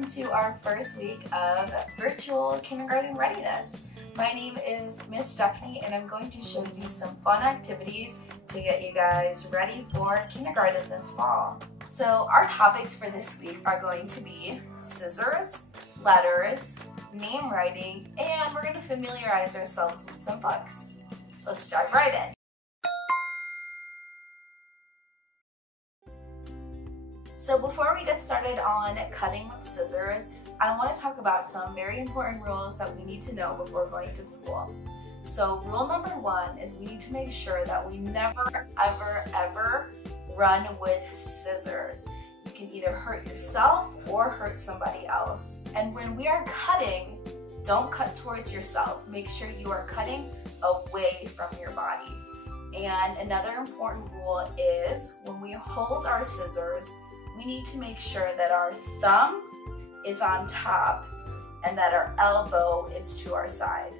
welcome to our first week of virtual kindergarten readiness. My name is Miss Stephanie and I'm going to show you some fun activities to get you guys ready for kindergarten this fall. So our topics for this week are going to be scissors, letters, name writing, and we're going to familiarize ourselves with some books. So let's dive right in. So before we get started on cutting with scissors, I want to talk about some very important rules that we need to know before going to school. So rule number one is we need to make sure that we never, ever run with scissors. You can either hurt yourself or hurt somebody else. And when we are cutting, don't cut towards yourself. Make sure you are cutting away from your body. And another important rule is when we hold our scissors, we need to make sure that our thumb is on top and that our elbow is to our side.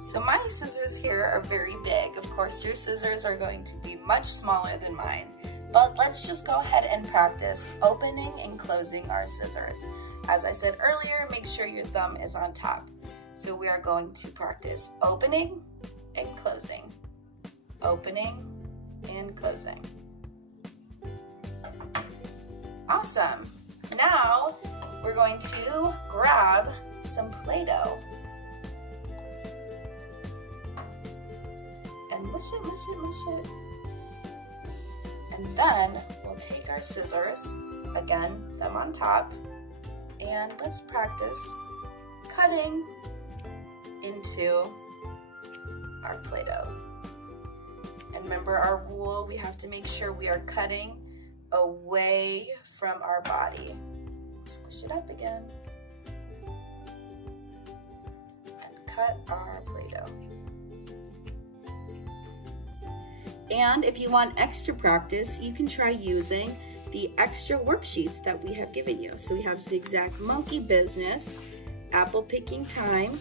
So my scissors here are very big. Of course, your scissors are going to be much smaller than mine. But let's just go ahead and practice opening and closing our scissors. As I said earlier, make sure your thumb is on top. So we are going to practice opening and closing. Opening and closing. Awesome. Now we're going to grab some Play-Doh and mush it. And then we'll take our scissors, again, thumb on top, and let's practice cutting into our Play-Doh. And remember our rule, we have to make sure we are cutting away from our body. Squish it up again. And cut our Play-Doh. And if you want extra practice, you can try using the extra worksheets that we have given you. So we have Zigzag Monkey Business, Apple Picking Time,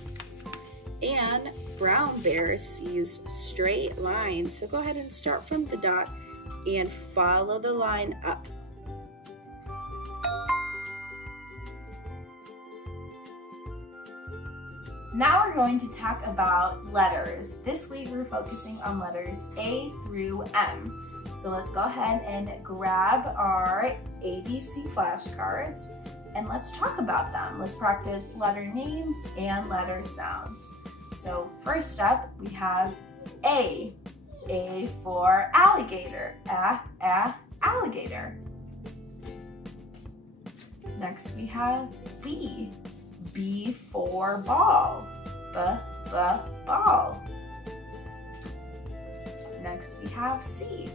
and Brown Bear Sees Straight Lines. So go ahead and start from the dot and follow the line up. Now we're going to talk about letters. This week we're focusing on letters A through M. So let's go ahead and grab our ABC flashcards and let's talk about them. Let's practice letter names and letter sounds. So first up we have A. A for alligator, alligator. Next we have B. B for ball, ball. Next we have C.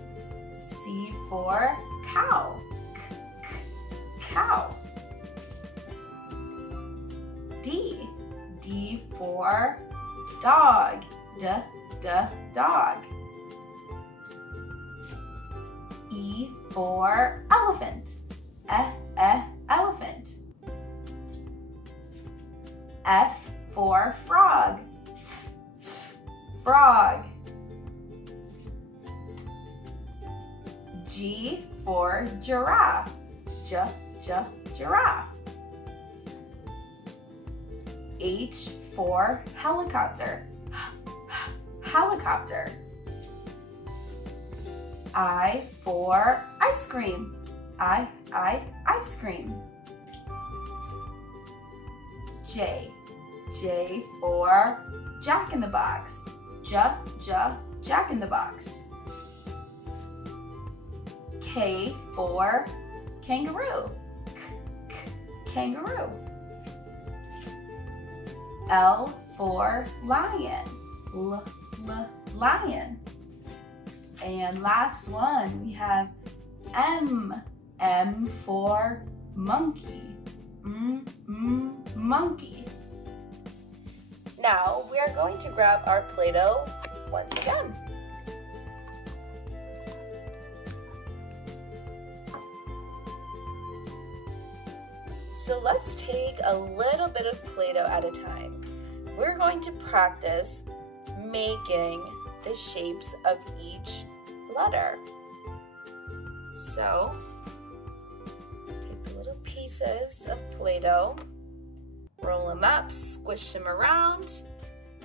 C for cow, cow. D. D for dog, dog. E for elephant, elephant. F for frog, frog. G for giraffe, giraffe. H for helicopter, helicopter. I for ice cream, ice cream. J. J for Jack in the Box, Jack in the Box. K for kangaroo, kangaroo. L for lion, lion. And last one, we have M. M for monkey, monkey. Now we are going to grab our Play-Doh once again. So let's take a little bit of Play-Doh at a time. We're going to practice making the shapes of each letter. So take a little piece pieces of Play-Doh, roll them up, squish them around,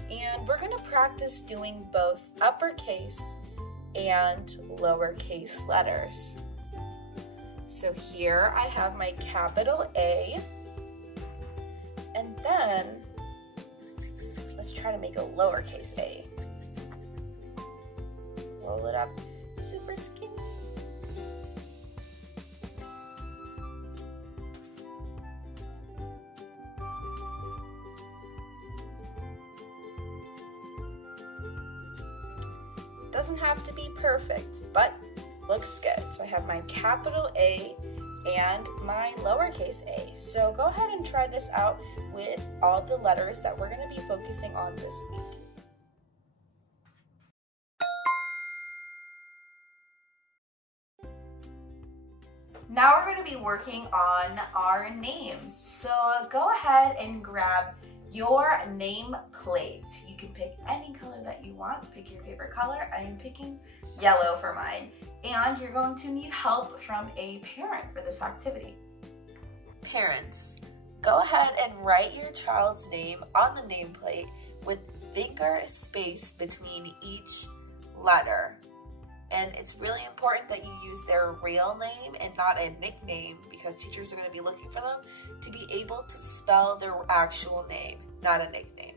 and we're gonna practice doing both uppercase and lowercase letters. So here I have my capital A, and then let's try to make a lowercase a. Roll it up super skinny. Doesn't have to be perfect, but looks good. So I have my capital A and my lowercase a. So go ahead and try this out with all the letters that we're going to be focusing on this week. Now we're going to be working on our names. So go ahead and grab your name plate. You can pick any color that you want. Pick your favorite color. I am picking yellow for mine. And you're going to need help from a parent for this activity. Parents, go ahead and write your child's name on the nameplate with finger space between each letter. And it's really important that you use their real name and not a nickname, because teachers are going to be looking for them to be able to spell their actual name, not a nickname.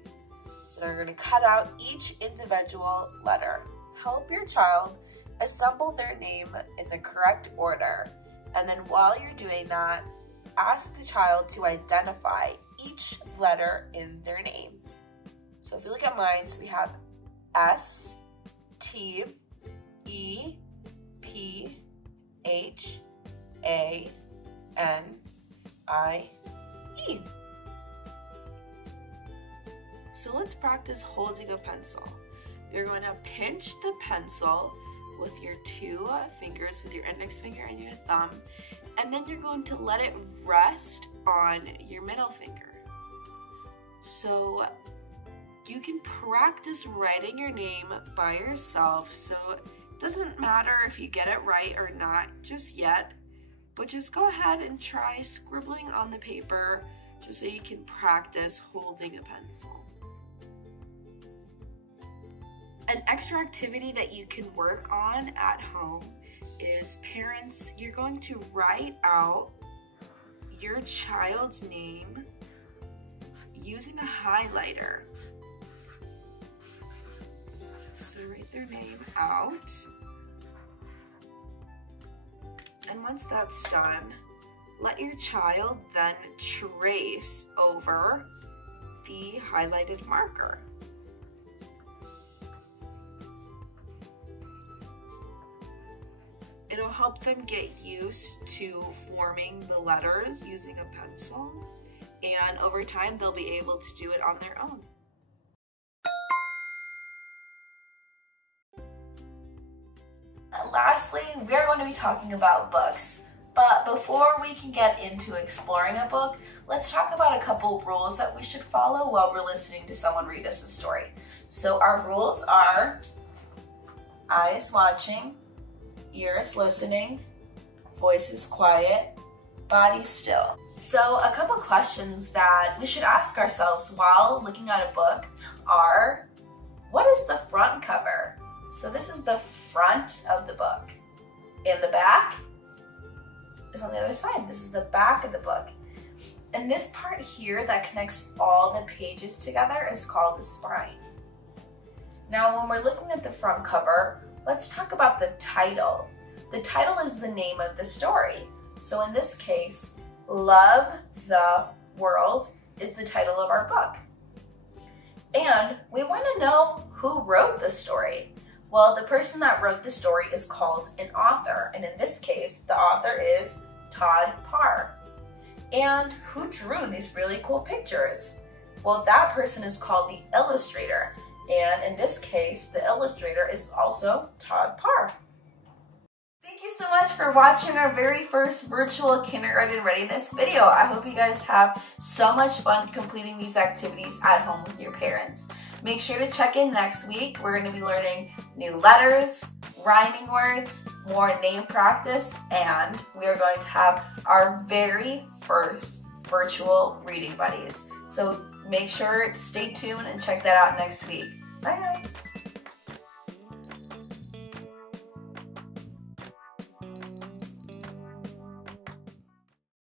So they're going to cut out each individual letter. Help your child assemble their name in the correct order. And then while you're doing that, ask the child to identify each letter in their name. So if you look at mine, so we have S, T, E, P, H, A, N, I, E. So let's practice holding a pencil. You're going to pinch the pencil with your two fingers, with your index finger and your thumb, and then you're going to let it rest on your middle finger. So you can practice writing your name by yourself, so it doesn't matter if you get it right or not just yet, but just go ahead and try scribbling on the paper just so you can practice holding a pencil. An extra activity that you can work on at home is, parents, you're going to write out your child's name using a highlighter. So write their name out. And once that's done, let your child then trace over the highlighted marker. It'll help them get used to forming the letters using a pencil, and over time they'll be able to do it on their own. Lastly, we're going to be talking about books. But before we can get into exploring a book, let's talk about a couple rules that we should follow while we're listening to someone read us a story. So our rules are eyes watching, ears listening, voices quiet, body still. So a couple questions that we should ask ourselves while looking at a book are, what is the front cover? So this is the front of the book. And the back is on the other side. This is the back of the book. And this part here that connects all the pages together is called the spine. Now when we're looking at the front cover, let's talk about the title. The title is the name of the story. So in this case, Love the World is the title of our book. And we want to know who wrote the story. Well, the person that wrote the story is called an author. And in this case, the author is Todd Parr. And who drew these really cool pictures? Well, that person is called the illustrator. And in this case, the illustrator is also Todd Parr. Thank you so much for watching our very first virtual kindergarten readiness video. I hope you guys have so much fun completing these activities at home with your parents. Make sure to check in next week. We're going to be learning new letters, rhyming words, more name practice, and we are going to have our very first virtual reading buddies. So make sure to stay tuned and check that out next week. Bye guys!